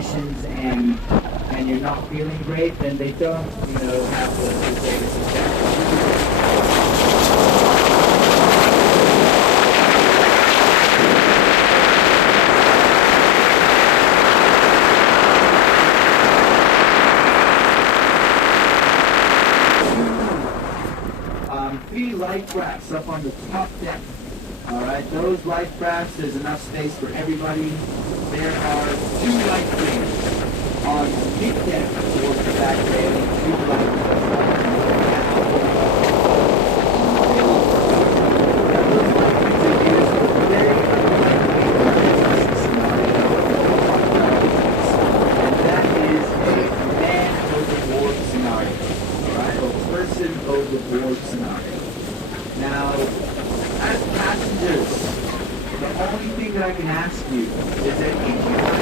conditions and you're not feeling great, then they don't, have the greatest effect. Three life rafts up on the top deck. Alright, those life rafts, there's enough space for everybody. There are 2 life rafts on the mid deck towards the back railing, 2 life rafts. And that is a man overboard scenario. Alright, a person overboard scenario. Now, as passengers, the only thing that I can ask you is that if you like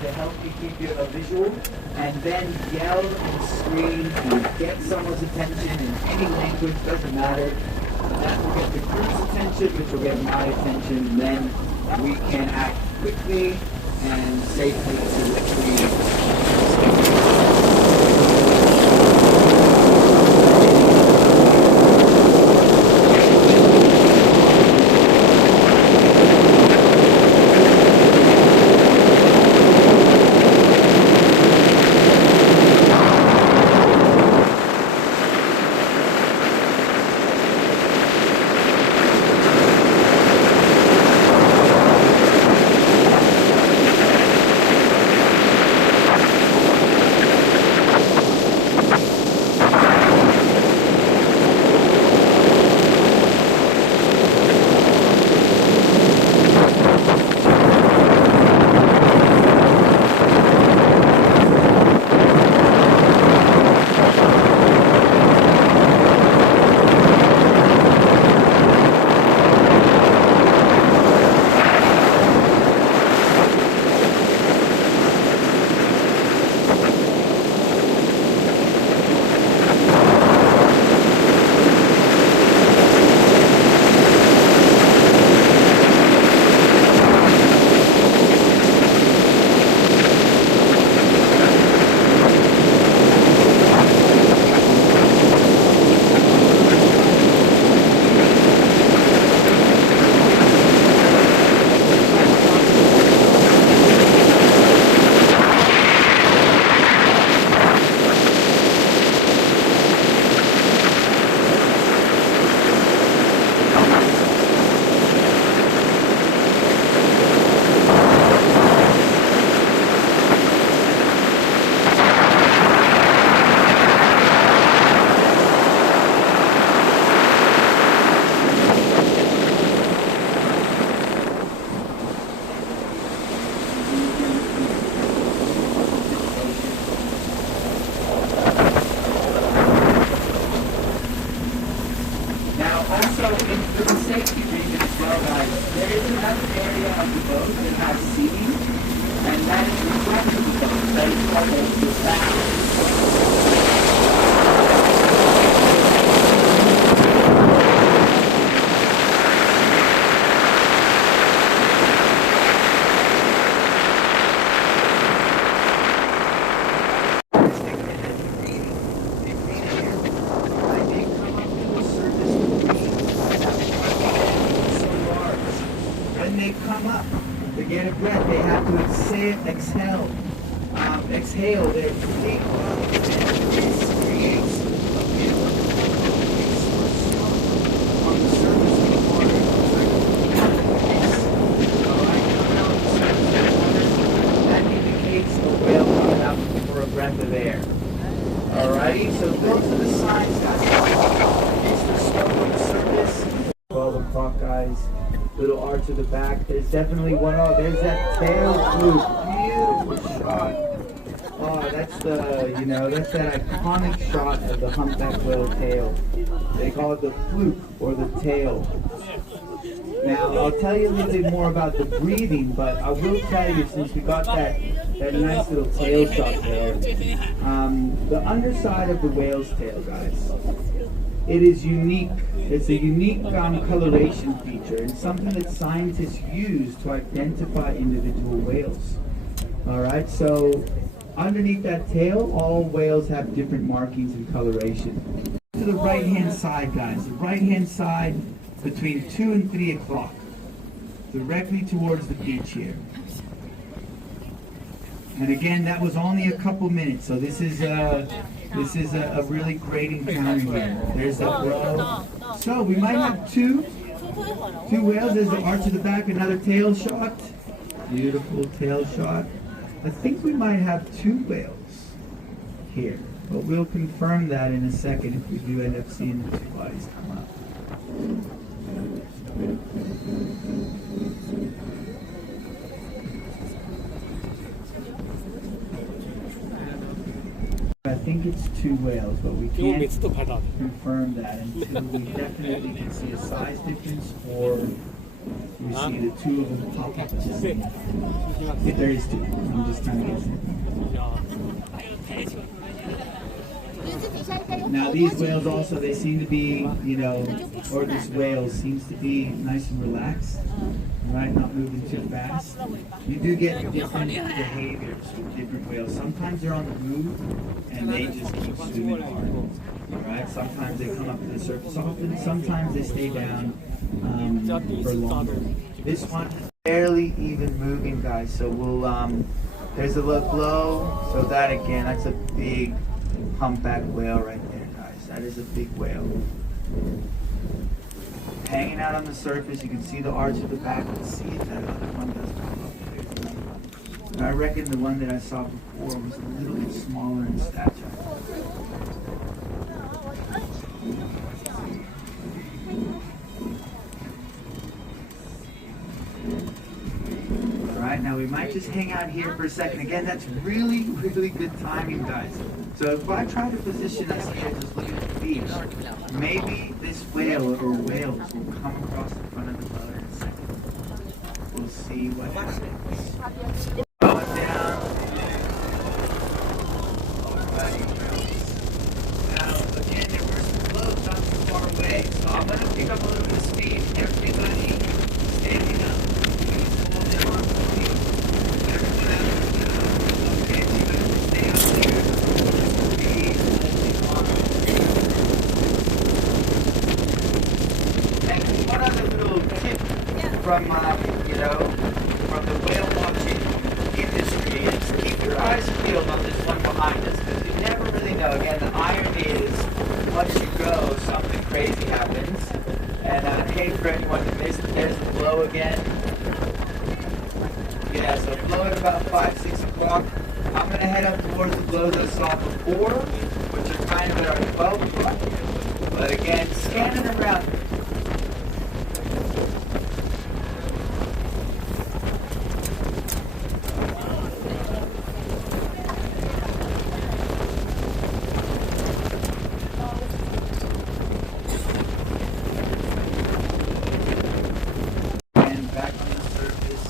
to help you keep you a visual, and then yell and scream and get someone's attention in any language, doesn't matter. That will get the group's attention, which will get my attention, then we can act quickly and safely to retrieve. Exhale their deep lungs and this creates a bit of on the surface of the water. That indicates a whale coming up for a breath of air. Alrighty, so those are the signs, guys. It's the smoke on the surface. 12 o'clock, guys. Little arch to the back. There's definitely one. Oh, there's that tail fluke. Beautiful shot. Oh, that's that's that iconic shot of the humpback whale tail. They call it the fluke or the tail. Now, I'll tell you a little bit more about the breathing, but I will tell you, since we got that nice little tail shot there, the underside of the whale's tail, guys, it is unique. It's a unique coloration feature, and something that scientists use to identify individual whales. All right, so underneath that tail, all whales have different markings and coloration. To the right-hand side, guys, the right-hand side between 2 and 3 o'clock, directly towards the beach here. And again, that was only a couple minutes, so this is a really great encounter here. There's that row. So we might have two whales. There's the arch of the back, another tail shot. Beautiful tail shot. I think we might have 2 whales here, but we'll confirm that in a second if we do end up seeing the 2 bodies come up. I think it's 2 whales, but we can't confirm that until we definitely can see a size difference, or we see the 2 of them pop up. If there is 2, I'm just trying to guess it. Now these whales also, they seem to be, or this whale seems to be nice and relaxed, right? Not moving too fast. You do get different behaviors with different whales. Sometimes they're on the move and they just keep swimming hard, right? Sometimes they come up to the surface often. Sometimes they stay down for longer. This one is barely even moving, guys. So we'll there's a little glow. So that again, that's a big humpback whale right there, guys. That is a big whale. Hanging out on the surface, you can see the arch of the back. Let's see if that other one does come up there. I reckon the one that I saw before was a little bit smaller in stature. Alright, now we might just hang out here for a second. Again, that's really, really good timing, guys. So if I try to position us here, just looking at the beach, maybe this whale or whales will come across the front of the boat in a second. We'll see what happens. Going down. Alrighty, now, again, there were some floats not too far away, so I'm going to pick up a little bit of speed. Everybody standing up. Hold down for me. Everyone else, okay, so you guys stay up there. And one other little tip from from the whale watching industry is keep your eyes peeled on this one behind us, because you never really know. Again, the irony is once you go, something crazy happens. And hey, for anyone who missed it, there's the blow again. Yeah, so blow at about 5, 6 o'clock. I'm going to head up towards the blows I saw before, which are kind of at our 12 o'clock. But again, scanning around. And back on the surface.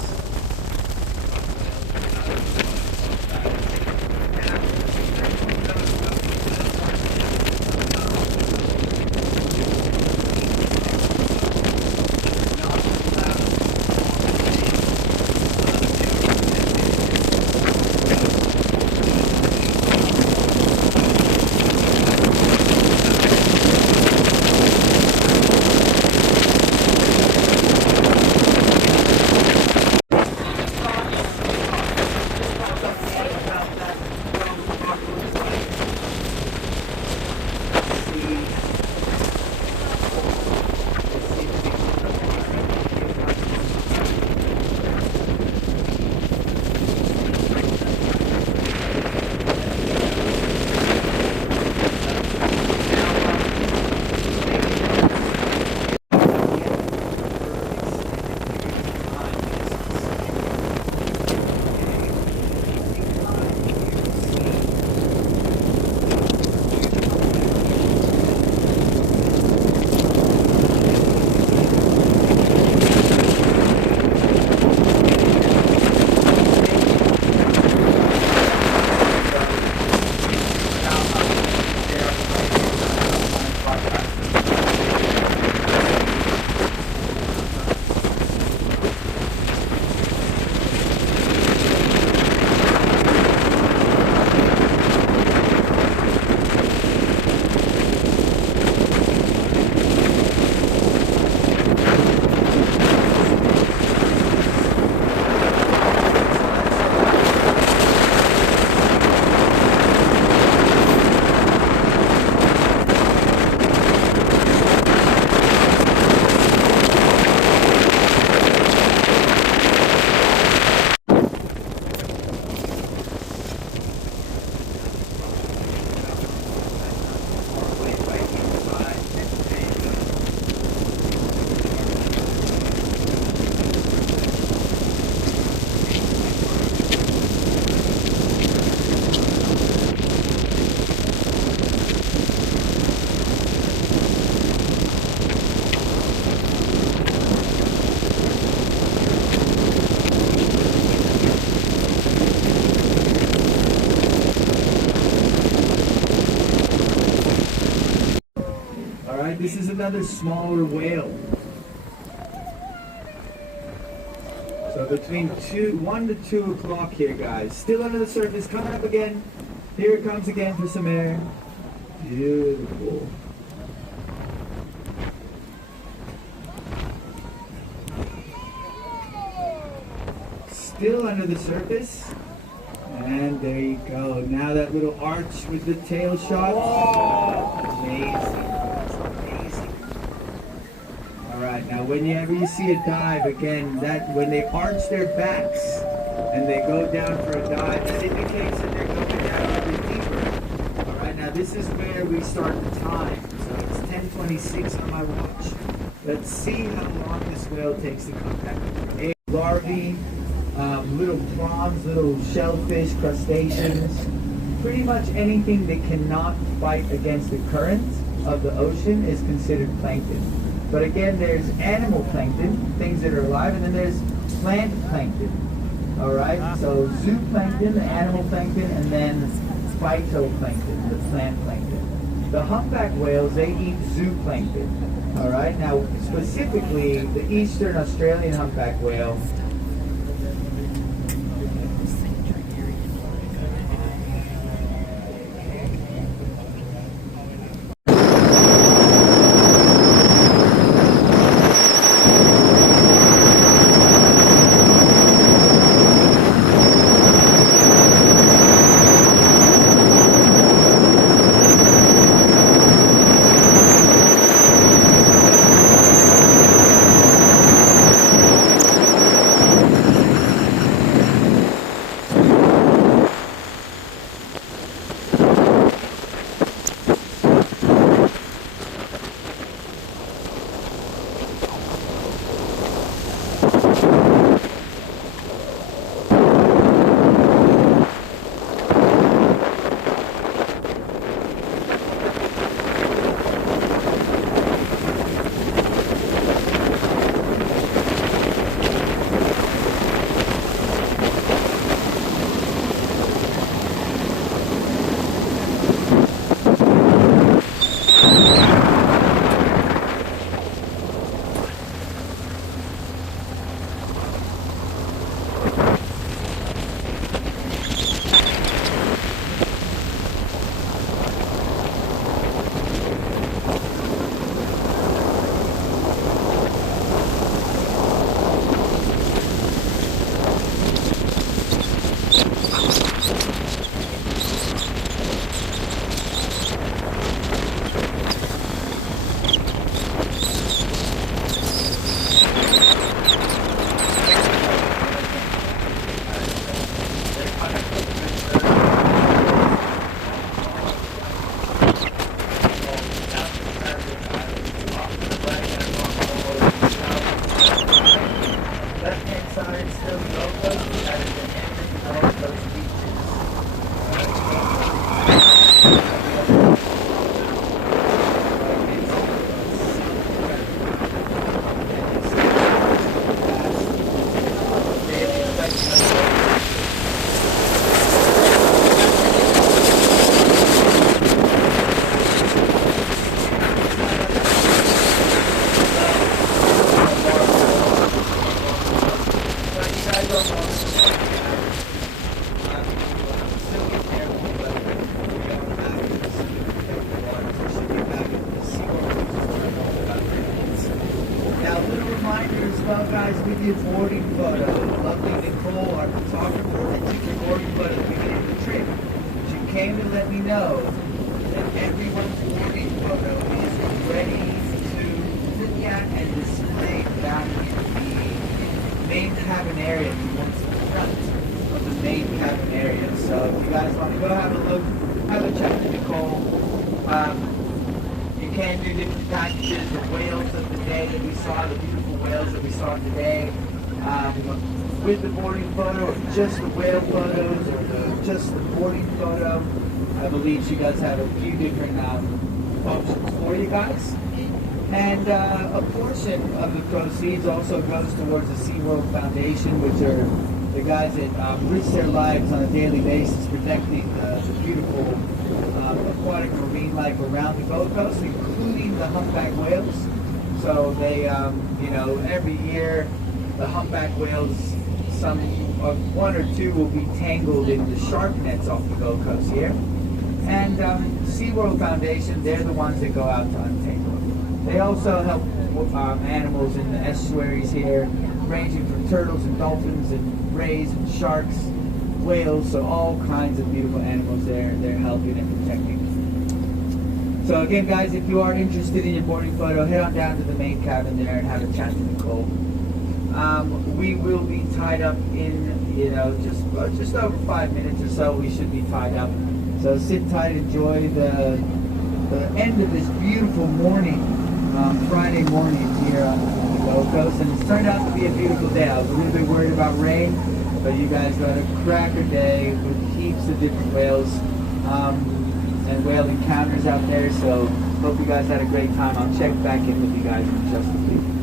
Alright, this is another smaller whale. So between 1 to 2 o'clock here, guys. Still under the surface, coming up again. Here it comes again for some air. Beautiful. Still under the surface. And there you go. Now that little arch with the tail shot. Oh, amazing. Amazing. Alright, now whenever you see a dive, again, that when they arch their backs and they go down for a dive, that indicates that they're going down a bit deeper. Alright, now this is where we start the time. So it's 10:26 on my watch. Let's see how long this whale takes to come back. A larvae, little prawns, little shellfish, crustaceans, pretty much anything that cannot fight against the current of the ocean is considered plankton. But again, there's animal plankton, things that are alive, and then there's plant plankton. Alright, so zooplankton, the animal plankton, and then phytoplankton, the plant plankton. The humpback whales, they eat zooplankton. Alright, now specifically the eastern Australian humpback whale. Well, guys, with your boarding photo, lovely Nicole, our photographer, that took your boarding photo at the beginning of the trip. She came to let me know that everyone's boarding photo is ready to look at and display back in the main cabin area, towards the front of the main cabin area. So if you guys want to go have a look, have a chat with Nicole. You can do different packages, the whales of the day that we saw, the beautiful whales that we saw today, with the boarding photo, or just the whale photos, or just the boarding photo. I believe she does have a few different options for you guys. And a portion of the proceeds also goes towards the Seaworld Foundation, which are the guys that risk their lives on a daily basis protecting the beautiful aquatic marine life around the Gold Coast, including the humpback whales. So they, every year the humpback whales, one or two will be tangled in the shark nets off the Gold Coast here. And Seaworld Foundation, they're the ones that go out to untangle them. They also help animals in the estuaries here, ranging from turtles and dolphins and rays and sharks, whales, so all kinds of beautiful animals there. They're helping and protecting. So again, guys, if you are interested in your boarding photo, head on down to the main cabin there and have a chat to Nicole. We will be tied up in, just over 5 minutes or so. We should be tied up. So sit tight, enjoy the end of this beautiful morning, Friday morning here on the Gold Coast. And it's turned out to be a beautiful day. I was a little bit worried about rain, but you guys got a cracker day with heaps of different whales and whale encounters out there. So hope you guys had a great time. I'll check back in with you guys in just a few.